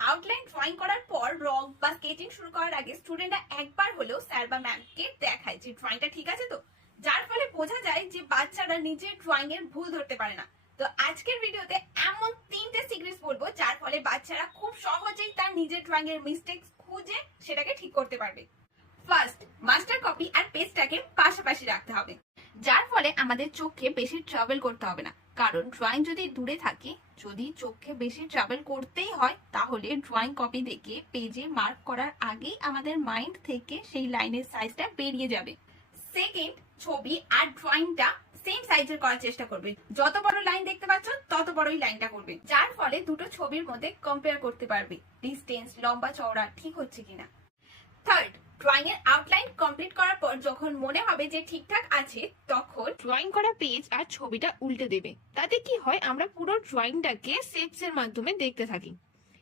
Outline drawing করার পর রং বা স্কেচিং শুরু করার আগে স্টুডেন্টরা একবার হলেও স্যার বা ম্যামকে দেখায় যে ড্রয়িংটা ঠিক আছে তো, যার ফলে বোঝা যায় যে বাচ্চারা নিজের ড্রয়িং এর ভুল ধরতে পারে না। তো আজকের ভিডিওতে এমন 3টে সিক্রেটস বলবো যার ফলে বাচ্চারা খুব সহজেই তার নিজের ড্রয়িং এর মিস্টেকস খুঁজে সেটাকে ঠিক করতে পারবে। ফার্স্ট, মাস্টার কপি আর পেজটাকে পাশাপাশি রাখতে হবে, যার ফলে আমাদের চোখে বেশি ট্রাভেল করতে হবে না। কারণ ড্রয়িং যদি দূরে থাকে, যদি চোখে বেশি ট্রাভেল করতেই হয়, তাহলে ড্রয়িং কপি দেখে পেজে মার্ক করার আগেই আমাদের মাইন্ড থেকে সেই লাইনের সাইজটা বেরিয়ে যাবে। সেকেন্ড, ছবি আর ড্রয়িংটা সেম সাইজের করার চেষ্টা করবে। যত বড় লাইন দেখতে পাচ্ছ তত বড়ই লাইনটা করবে, যার ফলে দুটো ছবির মধ্যে কম্পেয়ার করতে পারবে ডিস্টেন্স, লম্বা চওড়া ঠিক হচ্ছে কিনা। থার্ড, ড্রয়িং এর আউটলাইন কমপ্লিট করার পর যখন মনে হবে যে ঠিকঠাক আছে, তখন ড্রয়িং করা পেজ আর ছবিটা উল্টে দেবে। তাতে কি হয়, আমরা পুরো ড্রয়িংটাকে শেপস এর মাধ্যমে দেখতে থাকি।